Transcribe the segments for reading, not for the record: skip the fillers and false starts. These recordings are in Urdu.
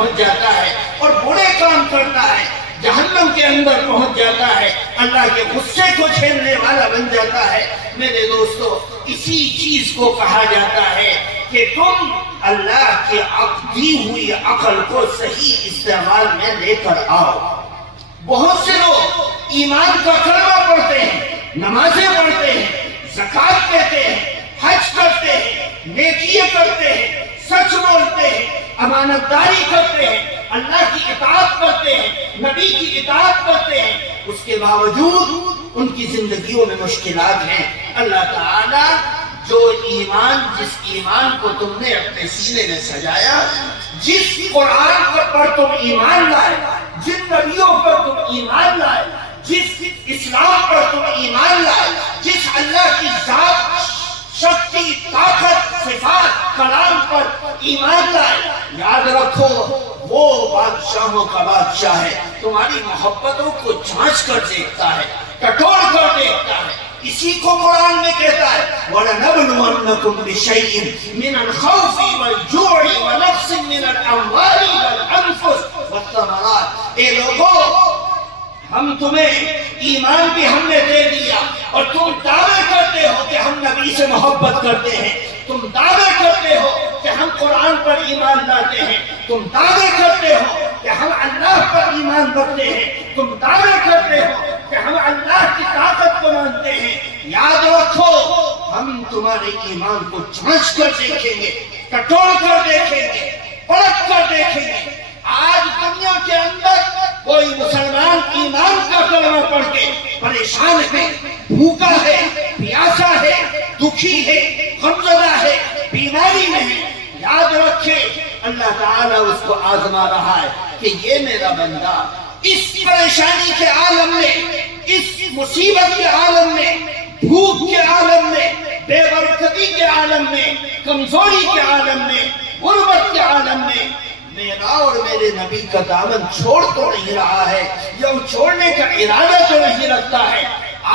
پہنچ جاتا ہے اور برے کام کرتا ہے، جہنم کے اندر پہنچ جاتا ہے، اللہ کے غصے کو چھیڑنے والا بن جاتا ہے۔ میرے دوستو، اسی چیز کو کہا جاتا ہے کہ تم اللہ کی دی ہوئی عقل کو صحیح استعمال میں لے کر آؤ۔ بہت سے لوگ ایمان کا کلمہ پڑھتے ہیں، نمازیں پڑھتے ہیں، زکوٰۃ دیتے ہیں، حج کرتے ہیں، نیکیاں کرتے ہیں، سچ بولتے ہیں، امانت داری کرتے ہیں، اللہ کی اطاعت کرتے ہیں، نبی کی اطاعت کرتے ہیں، اس کے باوجود ان کی زندگیوں میں مشکلات ہیں۔ اللہ تعالیٰ جس ایمان کو تم نے اپنے سینے میں سجایا، جس قرآن پر تم ایمان لائے، جن نبیوں پر تم ایمان لائے، جس اسلام پر تم ایمان لائے، جس اللہ کی ذات، شکتی، طاقت، صفات، کلام پر ایمان لائے، یاد رکھو وہ بادشاہوں کا بادشاہ ہے، تمہاری محبتوں کو جانچ کر دیکھتا ہے، ٹٹول کر دیکھتا ہے۔ اسی کو قرآن میں کہتا ہے وَلَنَبْلُوَنَّكُمْ بِشَيْءٍ مِّنَ الْخَوْفِ وَالْجُوعِ وَنَقْصٍ مِّنَ الْأَمْوَالِ وَالْأَنفُسِ وَالثَّمَرَاتِ۔ اے لوگو، ہم تمہیں ایمان بھی ہم نے دے دیا اور تم دعوے کرتے ہو کہ ہم نبی سے محبت کرتے ہیں، تم دعوے کرتے ہو کہ ہم قرآن پر ایمان لاتے ہیں، تم دعوے کرتے ہو کہ ہم اللہ پر ایمان رکھتے ہیں، تم دعوے کرتے ہو کہ ہم اللہ کی طاقت کو مانتے ہیں۔ یاد رکھو، ہم تمہارے ایمان کو جانچ کر دیکھیں گے، ٹٹول کر دیکھیں گے، پرکھ کر دیکھیں گے۔ آج دنیا کے اندر کوئی مسلمان ایمان کا کلمہ پڑھ کے پریشان ہے، بھوکا ہے، پیاسا ہے، دکھی ہے، غمزدہ ہے، بیماری میں ہے، یاد رکھے اللہ تعالیٰ اس کو آزما رہا ہے کہ یہ میرا بندہ اس پریشانی کے عالم میں، اس مصیبت کے عالم میں، بھوک کے عالم میں، بے برکتی کے عالم میں، کمزوری کے عالم میں، غربت کے عالم میں میرا اور میرے نبی کا دامن چھوڑ تو نہیں رہا ہے، یا وہ چھوڑنے کا ارادہ تو نہیں رکھتا ہے۔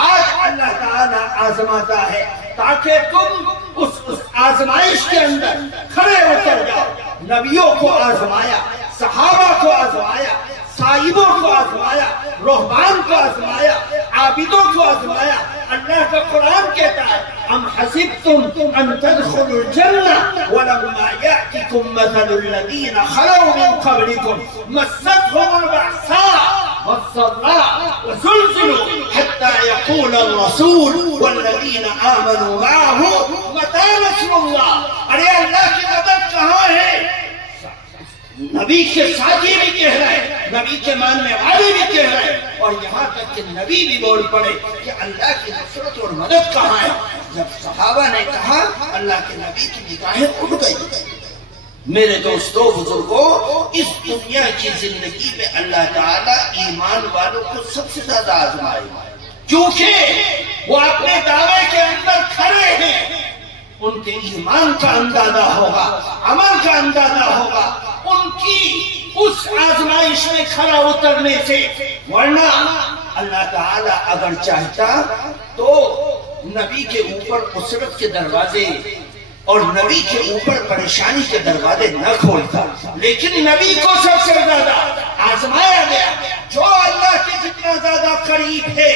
آج اللہ تعالیٰ آزماتا ہے تاکہ تم اس آزمائش کے اندر کھڑے اتر جاؤ۔ نبیوں کو آزمایا، صحابہ کو آزمایا، صائبوں کو آزمایا، رہبان کو آزمایا، عابدوں کو آزمایا۔ اللہ کا قرآن کہتا ہے ام حسبتم ان تدخلوا الجنة ولما يأتكم مثل الذين خلوا من قبلكم مستهم البأساء والضراء وزلزلوا حتى يقول الرسول والذين آمنوا معه متى نصر الله۔ ارے اللہ کی مدد کہاں ہے؟ نبی کے ساتھی بھی کہہ رہے ہیں، نبی کے ماننے والے بھی کہہ رہے ہیں، اور یہاں تک کہ نبی بھی بول پڑے کہ اللہ کی نصرت اور مدد کہاں ہے؟ جب صحابہ نے کہا، اللہ کے نبی کی نگاہیں اٹھ گئی۔ میرے دوستو، بزرگوں، اس دنیا کی زندگی میں اللہ تعالیٰ ایمان والوں کو سب سے زیادہ آزمائے، کیونکہ وہ اپنے دعوے کے اندر کھڑے ہیں۔ ان کے ایمان کا اندازہ ہوگا، عمل کا اندازہ ہوگا ان کی اس آزمائش میں کھڑا اترنے سے۔ ورنہ اللہ تعالیٰ اگر چاہتا تو نبی کے اوپر اسرت کے دروازے اور نبی کے اوپر پریشانی کے دروازے نہ کھولتا، لیکن نبی کو سب سے زیادہ آزمایا گیا۔ جو اللہ کے جتنا زیادہ قریب ہے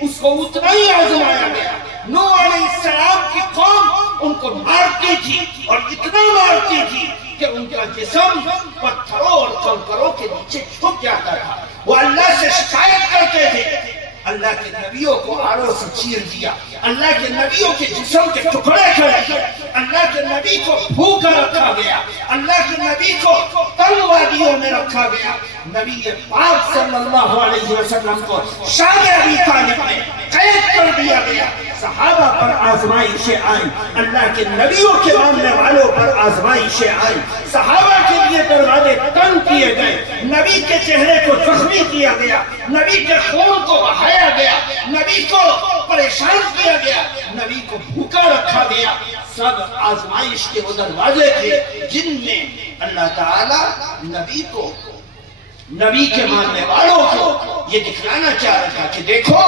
اس کو اتنا ہی آزمایا گیا۔ نوح علیہ السلام کی قوم ان کو مارتی تھی اور اتنا مارتی تھی کہ ان کا جسم پتھروں اور کنکروں کے نیچے چھپ جاتا تھا۔ وہ اللہ سے شکایت کرتے تھے، اللہ کے نبیوں کو آڑوں سے چیر دیا، اللہ کے نبیوں کے جسم کے ٹکڑے کر دیے، اللہ کے نبی کو بھوکا رکھا گیا، اللہ کے نبی کو تنگ وادیوں میں رکھا گیا۔ نبی پاک صلی اللہ علیہ وسلم کو شام ابی طالب میں قید کر دیا گیا۔ صحابہ پر آزمائشیں آئیں، اللہ کے نبیوں کے ماننے والوں پر آزمائشیں آئیں۔ صحابہ کے لیے دروازے تنگ کیے گئے، نبی کے چہرے کو زخمی کیا گیا، نبی کے خون کو بہایا گیا، نبی کو پریشان کیا گیا، نبی کو بھوکا رکھا گیا۔ سب آزمائش کے وہ دروازے تھے جن میں اللہ تعالیٰ نبی کو، نبی کے ماننے والوں کو یہ دکھلانا چاہ رہا تھا کہ دیکھو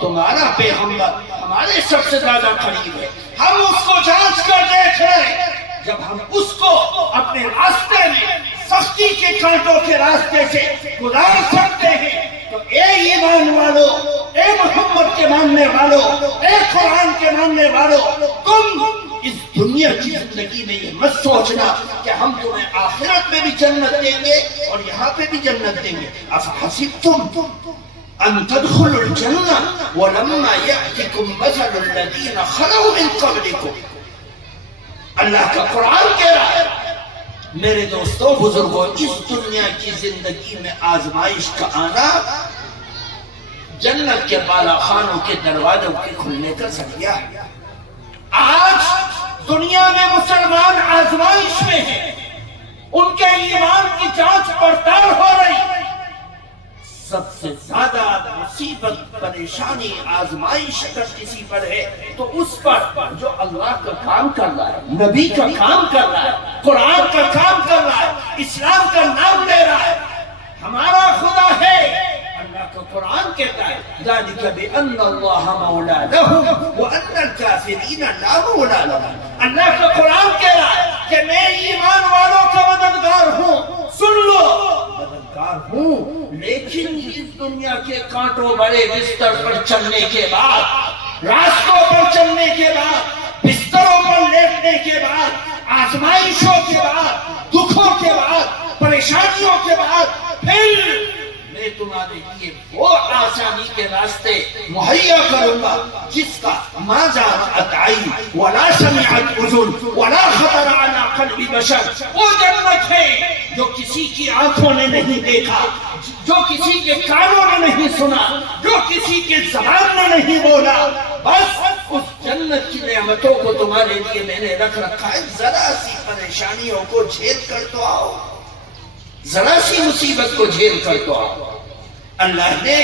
تمہارا پیغمبر ہمارے سب سے زیادہ قریب ہے، ہم اس کو جانچ کر دیکھ رہے ہیں۔ جب ہم اس کو اپنے راستے میں سختی کے کانٹوں کے راستے سے گزار سکتے ہیں، تو اے ایمان والو، اے محمد کے ماننے والو، اے قرآن کے ماننے والو، تم اس دنیا کی زندگی میں یہ مت سوچنا کہ ہم تمہیں آخرت میں بھی جنت دیں گے اور یہاں پہ بھی جنت دیں گے۔ افحسبتم ان تدخلوا الجنہ ولما یأتکم مثل الذین خلوا من قبلکم۔ اللہ کا قرآن کہہ رہا ہے میرے دوستوں بزرگوں، اس دنیا کی زندگی میں آزمائش کا آنا جنت کے بالا خانوں کے دروازوں کے کھلنے کا ذریعہ ہے۔ آج دنیا میں مسلمان آزمائش میں ہیں، ان کے ایمان کی جانچ پڑتال ہو رہی۔ سب سے زیادہ مصیبت، پریشانی، آزمائش اگر کسی پر ہے تو اس پر جو اللہ کا کام کر رہا ہے، نبی کا کام کر رہا ہے، قرآن کا کام کر رہا ہے، اسلام کا نام لے رہا ہے۔ ہمارا خدا ہے، اللہ کا قرآن کہتا ہے ذالک بأن اللہ مولا لہم وأن الکافرین لا مولا لہم۔ اللہ کا قرآن کہہ رہا ہے کہ میں ایمان والوں کا مددگار ہوں، سن لو مددگار ہوں، لیکن اس دنیا کے کانٹوں بڑے بستر پر چلنے کے بعد، راستوں پر چلنے کے بعد، بستروں پر لیٹنے کے بعد، آزمائشوں کے بعد، دکھوں کے بعد، پریشانیوں کے بعد، پھر میں تمہارے لیے وہ آسانی کے راستے مہیا کروں گا جس کا ما زاغت عین ولا سمعت اذن ولا خطر علی قلب بشر۔ وہ جنت ہے جو کسی کی آنکھوں نے نہیں دیکھا، جو کسی کے کانوں نے نہیں سنا، جو کسی کے زبان نے نہیں بولا۔ بس اس جنت کی نعمتوں کو تمہارے لیے میں نے رکھ رکھا ہے، ذرا سی پریشانیوں کو جھیل کر تو آؤ، ذرا سی مصیبت کو جھیل کر تو آؤ۔ اللہ نے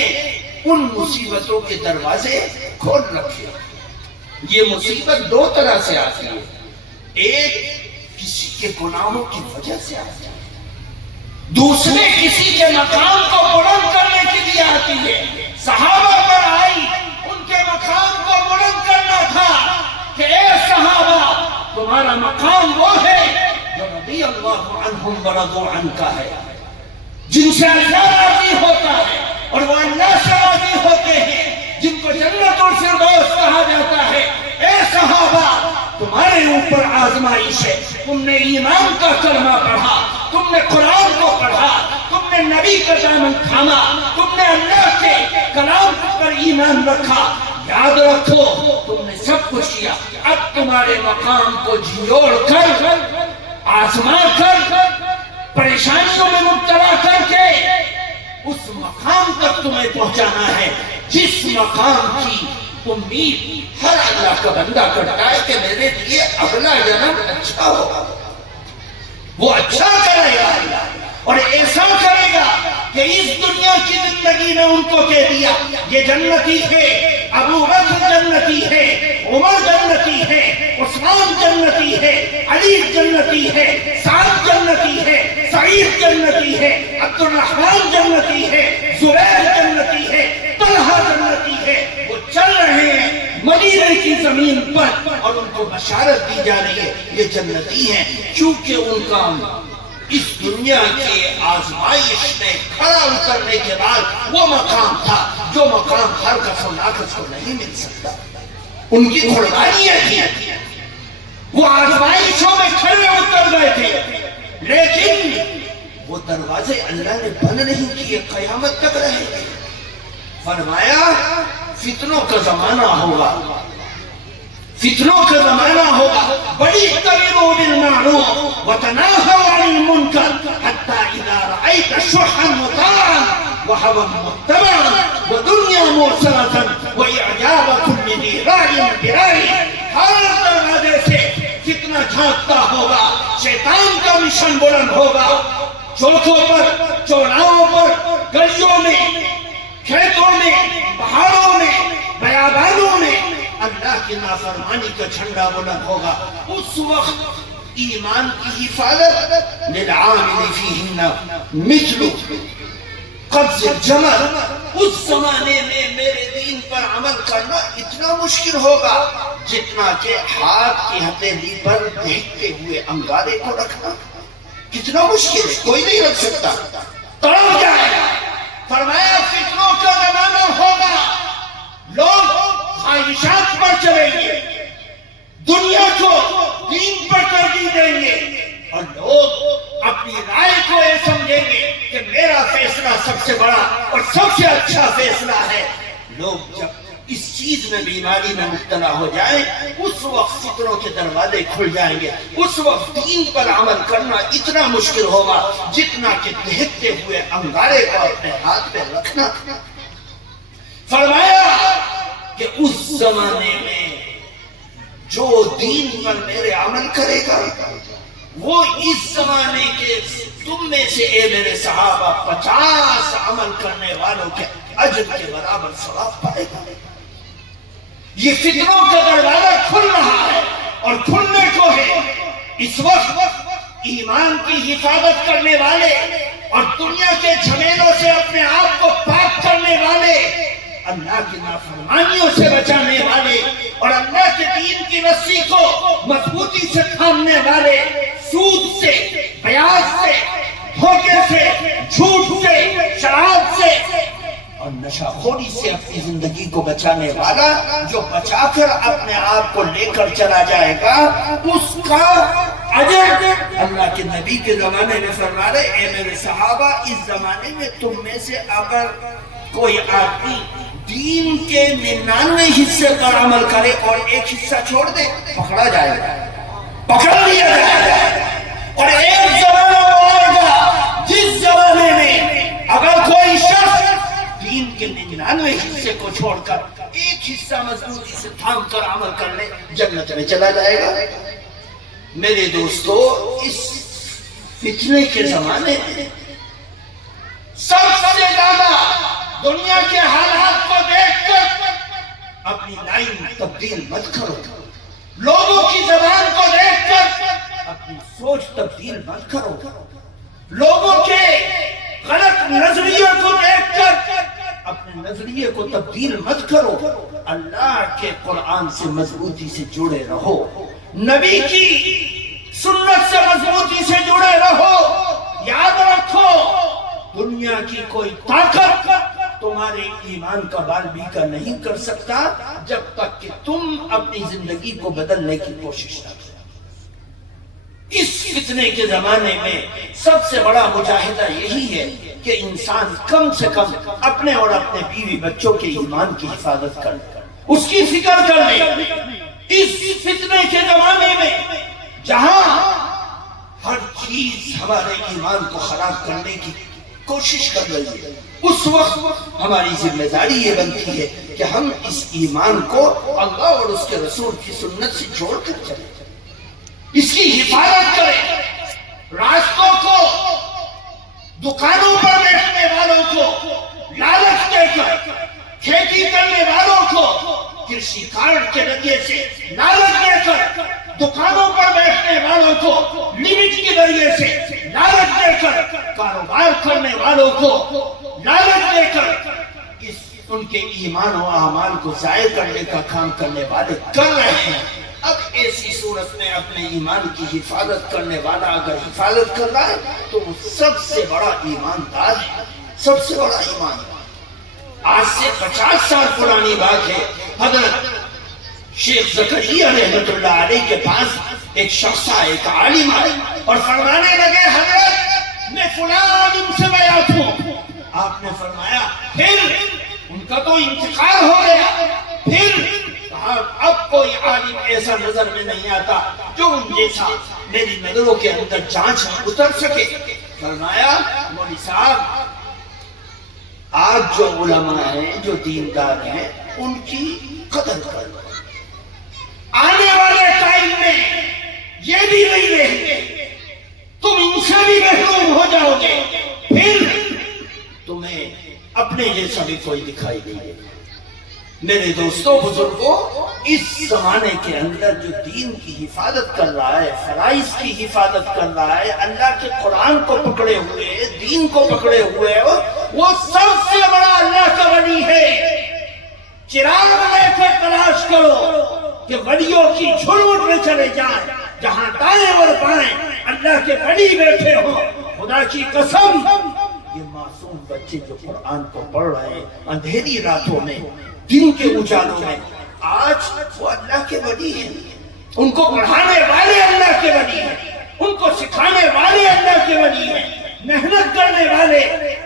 ان مصیبتوں کے دروازے کھول رکھے۔ یہ مصیبت دو طرح سے آتی ہے، ایک کسی کے گناہوں کی وجہ سے آتی ہے، دوسرے کسی کے مقام کو بلند کرنے کے لیے آتی ہے۔ صحابہ پر آئی، ان کے مقام کو بلند کرنا تھا کہ اے صحابہ تمہارا مقام وہ ہے جو رضی اللہ عنہم ورضوا عنہ کا ہے، جن سے اللہ راضی ہوتا ہے اور وہ اللہ سے راضی ہوتے ہیں، جن کو جنت الفردوس کہا جاتا ہے۔ اے صحابہ تمہارے اوپر آزمائش ہے، تم نے ایمان کا کلمہ پڑھا، تم نے قرآن کو پڑھا، تم نے نبی کا دامن تھاما، تم نے اللہ کے کلام پر ایمان رکھا۔ یاد رکھو تم نے سب کچھ کیا، اب تمہارے مقام کو جھنجھوڑ کر، آزما کر، پریشانیوں میں مبتلا کر کے اس مقام تک تمہیں پہنچانا ہے جس مقام کی امید ہر اللہ کا بندہ کرتا ہے کہ میرے لیے اگلا جنم اچھا ہوگا، وہ اچھا کرے گا اور ایسا کرے گا کہ اس دنیا کی زندگی میں ان کو کہہ دیا یہ جنتی ہے، ابو بکر جنتی ہے، عمر جنتی ہے، عثمان جنتی ہے، علی جنتی ہے، سعد جنتی ہے، سعید جنتی ہے، عبد الرحمن جنتی ہے، زبیر جنتی ہے، طلحہ جنتی ہے۔ وہ چل رہے ہیں مدینے کی زمین پر اور ان کو بشارت دی جا رہی ہے یہ جنتی ہیں، کیونکہ ان کا اس دنیا کے آزمائش میں کھڑا اترنے کے بعد وہ مقام تھا جو مقام ہر کس و ناکس کو نہیں مل سکتا۔ ان کی قربانیاں تھیں، وہ آزمائشوں میں کھڑے اتر گئے تھے، لیکن وہ دروازے اللہ نے بند نہیں کیے، قیامت تک رہے گے۔ فرمایا فتنوں کا زمانہ ہوگا، فتنوں کا زمانہ ہوگا، بڑی تبیروا بالمعروف وتناهوا عن المنکر حتی اذا رأیت شحا مطاعا وهوى متبعا ودنیا مرسلة واعجاب كل ذی راع براع۔ ہر دروازے سے فتنہ جھانکتا ہوگا، شیطان کا مشن بلند ہوگا، چوکوں پر، چوراہوں پر، گلیوں میں، کھیتوں میں، پہاڑوں میں، بیابانوں میں اللہ کی نافرمانی کا جھنڈا بلند ہوگا۔ اس وقت ایمان کی حفاظت للعامل فیہن مثل قبض الجمل، اس زمانے میں میرے دین پر عمل کرنا اتنا مشکل ہوگا جتنا کہ ہاتھ کی ہتھیلی پر دیکھتے ہوئے انگارے کو رکھنا۔ کتنا مشکل ہے، کوئی نہیں رکھ سکتا، تڑپ جائے گا۔ فرمایا فتنوں کا زمانہ ہوگا، لوگ خواہشات پر چلیں گے، دنیا کو دین پر ترجیح دیں گے، اور لوگ اپنی رائے کو یہ سمجھیں گے کہ میرا فیصلہ سب سے بڑا اور سب سے اچھا فیصلہ ہے۔ لوگ جب اس چیز میں بیماری میں مبتلا ہو جائیں، اس وقت فطروں کے دروازے کھل جائیں گے، اس وقت دین پر عمل کرنا اتنا مشکل ہوگا جتنا کہ دہتے ہوئے انگارے کو اپنے ہاتھ میں رکھنا۔ فرمایا کہ اس زمانے میں جو دین پر میرے عمل کرے گا وہ اس زمانے کے تم میں سے اے میرے صحابہ 50 عمل کرنے والوں کے اجر کے برابر ثواب پائے گا۔ یہ فتنوں کا دروازہ کھل رہا ہے اور کھلنے کو ہے۔ اس وقت ایمان کی حفاظت کرنے والے اور دنیا کے جھمیلوں سے اپنے آپ کو پاک کرنے والے، اللہ کی نافرمانیوں سے بچانے والے اور اللہ کے دین کی رسی کو مضبوطی سے تھامنے والے، سود سے، بیاض سے، دھوکے سے، جھوٹ سے، شراب سے اور نشہ خوری سے اپنی زندگی کو بچانے والا، جو بچا کر اپنے آپ کو لے کر چلا جائے گا، اس کا اجر اللہ کے نبی کے زمانے میں فرما رہے اے میرے صحابہ، اس زمانے میں تم میں سے اگر کوئی آدمی دین کے 99 حصے پر عمل کرے اور ایک حصہ چھوڑ دے، پکڑا جائے گا، پکڑ لیا جائے گا۔ اور ایک زمانہ آئے گا جس زمانے میں اگر کوئی شخص دین کے 99 حصے کو چھوڑ کر ایک حصہ مضبوطی سے تھام کر عمل کر لے، جنت میں چلا جائے گا۔ میرے دوستو، اس فتنے کے زمانے میں سب سے زیادہ دنیا کے حالات کو دیکھ کر اپنی لائن تبدیل مت کرو، لوگوں کی زبان کو دیکھ کر اپنی سوچ تبدیل مت کرو، لوگوں کے غلط نظریے کو دیکھ کر اپنے نظریے کو تبدیل مت کرو، اللہ کے قرآن سے مضبوطی سے جڑے رہو، نبی کی سنت سے مضبوطی سے جڑے رہو۔ یاد رکھو، دنیا کی کوئی طاقت تمہارے ایمان کا بال بیکا نہیں کر سکتا جب تک کہ تم اپنی زندگی کو بدلنے کی کوشش نہ کرو۔ اس فتنے کے زمانے میں سب سے بڑا مجاہدہ یہی ہے کہ انسان کم سے کم اپنے اور اپنے بیوی بچوں کے ایمان کی حفاظت کر لے، اس کی فکر کر لے۔ اس فتنے کے زمانے میں جہاں ہر چیز ہمارے ایمان کو خراب کرنے کی کوشش کر رہی ہے، اس وقت ہماری ذمہ داری یہ بنتی ہے کہ ہم اس ایمان کو اللہ اور اس کے رسول کی سنت سے جوڑ کر چلیں، اس کی حفاظت کریں، راستوں کو، دکانوں پر بیٹھنے والوں کو لالچ دے کر، کھیتی کرنے والوں کو کرشی کارڈ کے ذریعے سے لالچ دے کر، دکانوں پر بیٹھنے والوں کو لمٹ کے ذریعے سے لالچ دے کر، کاروبار کرنے والوں کو لالچ دے کر ان کے ایمان و اعمال کو ضائع کرنے کا کام کرنے والے کر رہے ہیں۔ اب ایسی صورت میں اپنے ایمان کی حفاظت کرنے والا اگر حفاظت کر رہا ہے تو وہ سب سے بڑا ایماندار ہے، سب سے بڑا ایماندار۔ آج سے 50 سال پرانی بات ہے، حضرت شیخ زکریا رحمۃ اللہ علیہ کے پاس ایک شخص آئے، ایک عالم آئے اور فرمانے لگے حضرت میں فلاں عالم سے بیعت ہوں۔ آپ نے فرمایا پھر؟ ان کا تو انتقال ہو گیا، پھر؟ اب کوئی عالم ایسا نظر میں نہیں آتا جو ان جیسا میری نظروں کے اندر جانچ اتر سکے۔ فرمایا مولوی صاحب آج جو علماء ہیں، جو دیندار ہیں، ان کی قدر کرو، آنے والے ٹائم میں یہ بھی نہیں رہیں گے، تم ان سے بھی محروم ہو جاؤ گے، پھر تمہیں اپنے جیسا بھی کوئی دکھائی دے گا۔ میرے دوستوں، بزرگوں، اس زمانے کے اندر جو دین کی حفاظت کر رہا ہے، فرائض کی حفاظت کر رہا ہے، اللہ کے قرآن کو پکڑے ہوئے، دین کو پکڑے ہوئے، وہ سب سے بڑا اللہ کا ولی ہے۔ چراغ لے کر تلاش کرو، کہ ولیوں کی جھرمٹ میں چلے جائیں، جہاں دائیں اور بائیں اللہ کے ولی بیٹھے ہوں، خدا کی قسم یہ معصوم بچے جو قرآن کو پڑھ رہے ہیں اندھیری راتوں میں، دن کے اجالوں میں، آج وہ اللہ کے ولی ہیں، ان کو پڑھانے والے اللہ کے ولی ہیں، ان کو سکھانے والے اللہ کے ولی ہیں، محنت کرنے والے،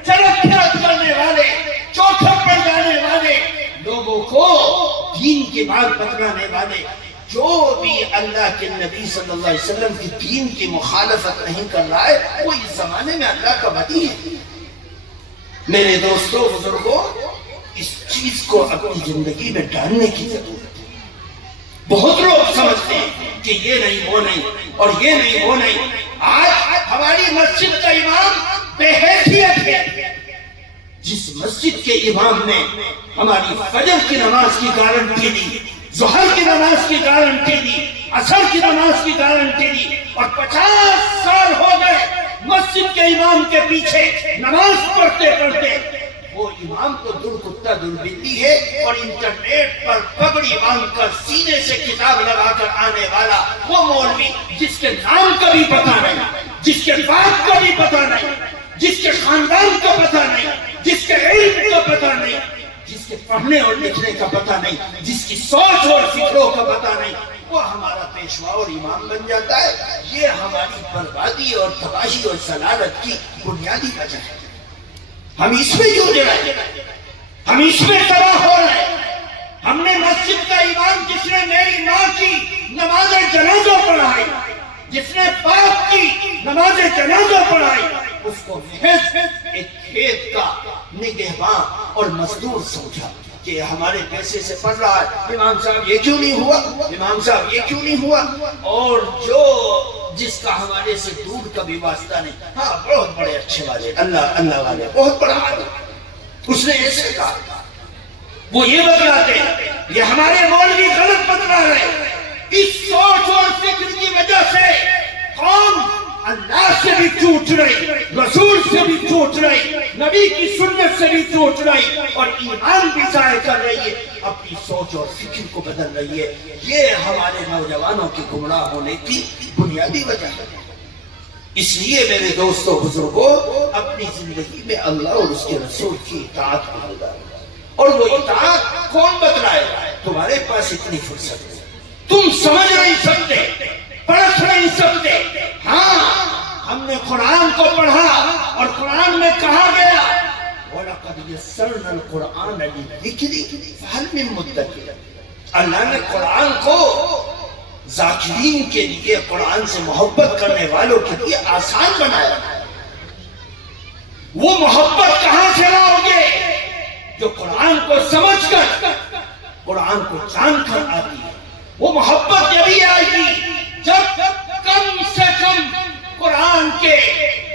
چرک پھرک کرنے والے، چوکھٹ پر جانے والے، لوگوں کو دین کی بات بتلانے والے، جو بھی اللہ کے نبی صلی اللہ علیہ وسلم کی دین کی مخالفت نہیں کر رہا ہے وہ اس زمانے میں اللہ کا ولی ہے۔ میرے دوستوں، بزرگوں، اس چیز کو اپنی زندگی میں ڈالنے کی ضرورت ہے۔ بہت لوگ سمجھتے ہیں کہ یہ نہیں وہ نہیں اور یہ نہیں وہ نہیں۔ آج ہماری مسجد کا امام بے حیثیت ہے۔ جس مسجد کے امام نے ہماری فجر کی نماز کی گارنٹی دی، ظہر کی نماز کی گارنٹی دی، عصر کی نماز کی گارنٹی دی، اور 50 سال ہو گئے مسجد کے امام کے پیچھے نماز پڑھتے پڑھتے، وہ امام تو دل کتا دل بلی ہے، اور انٹرنیٹ پر پگڑی باندھ کر سینے سے کتاب لگا کر آنے والا وہ مولوی جس کے نام کا بھی پتہ نہیں، جس کے باپ کا بھی پتہ نہیں، جس کے خاندان کا پتہ نہیں، جس کے علم کا پتہ نہیں، جس کے پڑھنے اور لکھنے کا پتہ نہیں، جس کی سوچ اور فکروں کا پتہ نہیں، وہ ہمارا پیشوا اور امام بن جاتا ہے۔ یہ ہماری بربادی اور تباہی اور ضلالت کی بنیادی وجہ ہے۔ ہم اس میں جڑ رہے ہیں، ہم اس میں تباہ ہو رہے ہیں۔ ہم نے مسجد کا امام جس نے میری ماں کی نماز جنازہ پڑھائی، جس نے باپ کی نماز جنازہ پڑھائی، اس کو محض ایک کھیت کا نگہباں اور مزدور سمجھا کہ ہمارے پیسے سے پڑھ رہا ہے، امام صاحب یہ کیوں نہیں ہوا، امام صاحب یہ کیوں نہیں ہوا، اور جو جس کا ہمارے سے دور کا بھی واسطہ نہیں، ہاں بہت بڑے اچھے والے، اللہ والے، بہت بڑا عالم، اس نے ایسے کہا، وہ یہ بتلاتے ہیں، یہ ہمارے مولوی غلط بتلا رہے ہیں۔ اس سوچ اور فکر کی وجہ سے قوم اللہ سے بھی ٹوٹ رہی، رسول سے بھی ٹوٹ رہی، نبی کی سنت سے بھی ٹوٹ رہی، اور ایمان بھی ضائع کر رہی ہے، اپنی سوچ اور فکر کو بدل رہی ہے۔ یہ ہمارے نوجوانوں کے گمراہ ہونے کی بنیادی وجہ ہے۔ اس لیے میرے دوستوں، بزرگوں، اپنی زندگی میں اللہ اور اس کے رسول کی اطاعت کو بتائیں، اور وہ اطاعت کون بتلائے گا؟ تمہارے پاس اتنی فرصت ہے، تم سمجھ نہیں سکتے، پرکھ نہیں سکتے۔ ہاں، ہم نے قرآن کو پڑھا اور قرآن میں کہا گیا وَلَقَدْ يَسَّرْنَا الْقُرْآنَ لِلذِّكْرِ فَهَلْ مِن مُدَّكِرٍ۔ اللہ نے قرآن کو ذاکرین کے لیے، قرآن سے محبت کرنے والوں کے لیے آسان بنایا۔ وہ محبت کہاں سے لاؤ گے؟ جو قرآن کو سمجھ کر، قرآن کو جان کر آتی ہے۔ وہ محبت جبھی آئے گی جب کم سے کم قرآن کے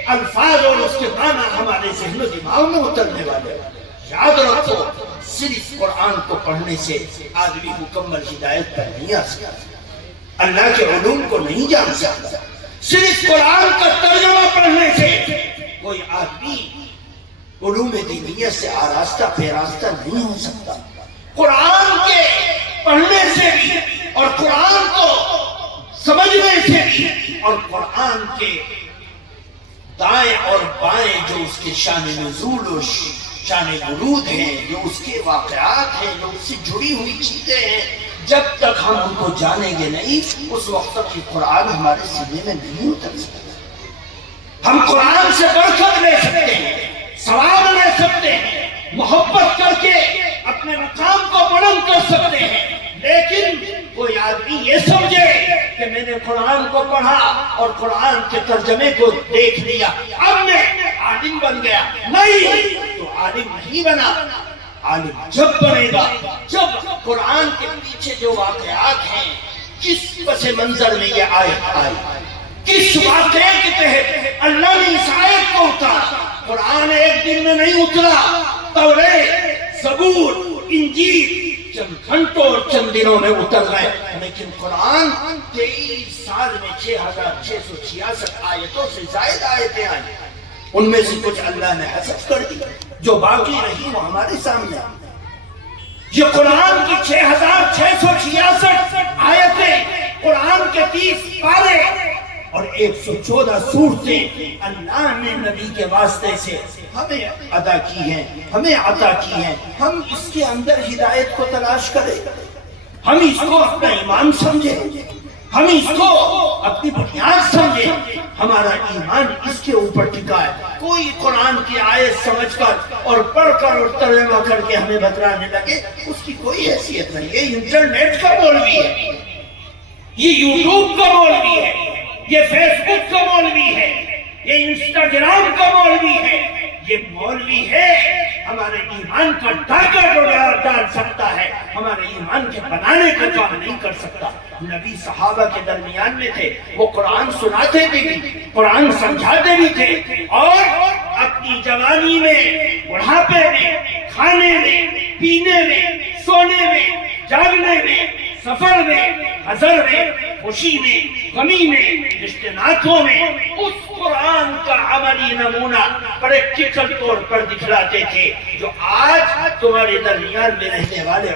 الفاظ اور اس کے معنی ہمارے ذہن و دماغ میں اترنے والے۔ یاد رکھو، صرف قرآن کو پڑھنے سے آدمی مکمل ہدایت پر نہیں آ سکتا، اللہ کے علوم کو نہیں جان سکتا۔ صرف قرآن کا ترجمہ پڑھنے سے کوئی آدمی علوم دینیہ سے آراستہ پیراستہ نہیں ہو سکتا۔ قرآن کے پڑھنے سے بھی، اور قرآن کو سمجھنے سے بھی، اور قرآن کے دائیں اور بائیں جو اس کے شان نزول و شان ورود ہیں، جو اس کے واقعات ہیں، جو اس سے جڑی ہوئی چیزیں ہیں، جب تک ہم ان کو جانیں گے نہیں، اس وقت تک یہ قرآن ہمارے سینے میں نہیں اتر سکتا۔ ہم قرآن سے برکت لے سکتے ہیں، ثواب لے سکتے ہیں، محبت کر کے اپنے مقام کو بلند کر سکتے ہیں، لیکن کوئی آدمی یہ سمجھے کہ میں نے قرآن کو پڑھا اور قرآن کے ترجمے کو دیکھ لیا، اب میں عالم بن گیا، نہیں، تو عالم نہیں بنا۔ عالم جب بنے گا جب قرآن کے پیچھے جو واقعات ہیں، کس پس منظر میں یہ آیت آئی، کس واقعے کے تحت اللہ نے اس آیت کو اتارا۔ قرآن ایک دن میں نہیں اترا، توریت، زبور، انجیل چند گھنٹوں اور چند دنوں میں اتر گئے، لیکن قرآن 23 سال میں 6666 آیتوں سے زائد آیتیں آئیں، ان میں سے کچھ اللہ نے حذف کر دی، جو باقی رہی وہ ہمارے سامنے۔ یہ قرآن کی 6666 آیتیں، قرآن کے 30 پارے اور 114 صورتیں اللہ نے نبی کے واسطے سے ہمیں ادا کی ہیں، ہمیں عطا کی ہیں۔ ہم اس کے اندر ہدایت کو تلاش کریں، ہم اس کو اپنا ایمان سمجھیں، ہم اس کو اپنی بنیاد سمجھیں، ہمارا ایمان اس کے اوپر ٹکا ہے۔ کوئی قرآن کی آیت سمجھ کر اور پڑھ کر اور ترجمہ کر کے ہمیں بتلانے لگے، اس کی کوئی حیثیت نہیں۔ یہ انٹرنیٹ کا مولوی ہے، یہ یوٹیوب کا مولوی ہے، یہ فیس بک کا مولوی ہے، یہ انسٹاگرام کا مولوی ہے، یہ مولوی ہے ہمارے ایمان کا ڈاکہ ڈال سکتا ہے، ہمارے ایمان کے بنانے کا کام نہیں کر سکتا۔ نبی صحابہ کے درمیان میں تھے، وہ قرآن سناتے بھی، قرآن سمجھاتے بھی تھے، اور اپنی جوانی میں، بڑھاپے میں، کھانے میں، پینے میں، سونے میں، جاگنے میں، سفر میں، حضر میں، خوشی میں، غمی میں، رشتے ناتوں میں اس قرآن کا عملی نمونہ پریکٹیکل طور پر دکھلاتے تھے، جو آج تمہارے درمیان میں رہنے والے